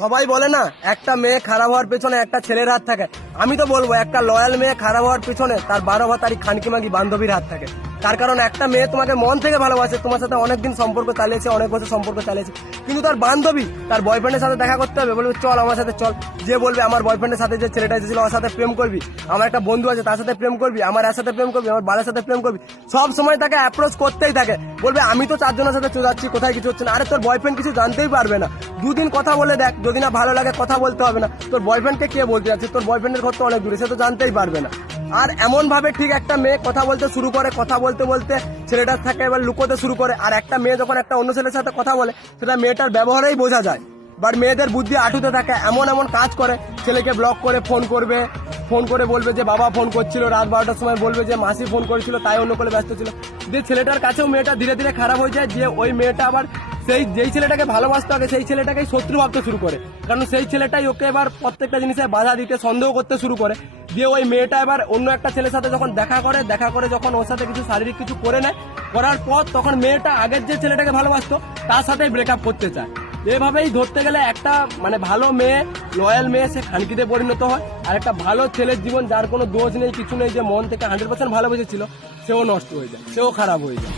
সবাই বলে না একটা মেয়ে খারাপ হওয়ার পেছনে একটা ছেলের হাত থাকে। আমি তো বলবো একটা লয়াল মেয়ে খারাপ হওয়ার পেছনে তার 12 ভাতারি খানকি মাগি বান্ধবীর হাত থাকে। তার কারণ একটা মেয়ে তোমাকে মন থেকে ভালোবাসে, তোমার সাথে অনেকদিন সম্পর্ক চালিয়েছে, অনেক বছর সম্পর্ক চালিয়েছে, কিন্তু তার বান্ধবী তার বয়ফ্রেন্ডের সাথে দেখা করতে হবে, বলবে চল আমার সাথে চল। যে বলবে আমার বয়ফ্রেন্ডের সাথে যে ছেলেটা এসেছিল ওর সাথে প্রেম করবি, আমার একটা বন্ধু আছে তার সাথে প্রেম করবি, আমার এর সাথে প্রেম করবি, আমার বালের সাথে প্রেম করবি, সব সময় তাকে অ্যাপ্রোচ করতেই থাকে। বলবে আমি তো 4 জনের সাথে চলে কোথায় কিছু হচ্ছে না। আরে তোর বয়ফ্রেন্ড কিছু জানতেই পারবে না, দুদিন কথা বলে দেখ, যদি না ভালো লাগে কথা বলতে হবে না। তোর বয়ফ্রেন্ডকে কে বলতে যাচ্ছে, তোর বয়ফ্রেন্ডের ঘর তো অনেক দূরে, সে তো জানতেই পারবে না। আর এমন ভাবে ঠিক একটা মেয়ে কথা বলতে শুরু করে, কথা বলতে বলতে ছেলেটার থাকে এবার লুকোতে শুরু করে। আর একটা মেয়ে যখন একটা অন্য ছেলের সাথে কথা বলে সেটা মেয়েটার ব্যবহারেই বোঝা যায়। বাট মেয়েদের বুদ্ধি আটুতে থাকে, এমন এমন কাজ করে, ছেলেকে ব্লক করে ফোন করবে, ফোন করে বলবে যে বাবা ফোন করছিল, রাত 12টার সময় বলবে যে মাসি ফোন করেছিল তাই অন্য করে ব্যস্ত ছিল। যে ছেলেটার কাছেও মেয়েটা ধীরে ধীরে খারাপ হয়ে যায়, যে ওই মেয়েটা আবার যেই ছেলেটাকে ভালোবাসতে হবে সেই ছেলেটাকেই শত্রু ভাবতে শুরু করে, কারণ সেই ছেলেটাই ওকে এবার প্রত্যেকটা জিনিসে বাধা দিতে সন্দেহ করতে শুরু করে। দিয়ে ওই মেয়েটা এবার অন্য একটা ছেলের সাথে যখন দেখা করে যখন ওর সাথে কিছু শারীরিক কিছু করে নেয়, করার পর তখন মেয়েটা আগের যে ছেলেটাকে ভালোবাসতো তার সাথে ব্রেকআপ করতে চায়। এভাবেই ধরতে গেলে একটা মানে ভালো মেয়ে, লয়াল মেয়ে, সে খানকিতে পরিণত হয়। আর একটা ভালো ছেলের জীবন যার কোনো দোষ নেই কিছু নেই, যে মন থেকে 100% ভালোবেসেছিল, সেও নষ্ট হয়ে যায়, সেও খারাপ হয়ে যায়।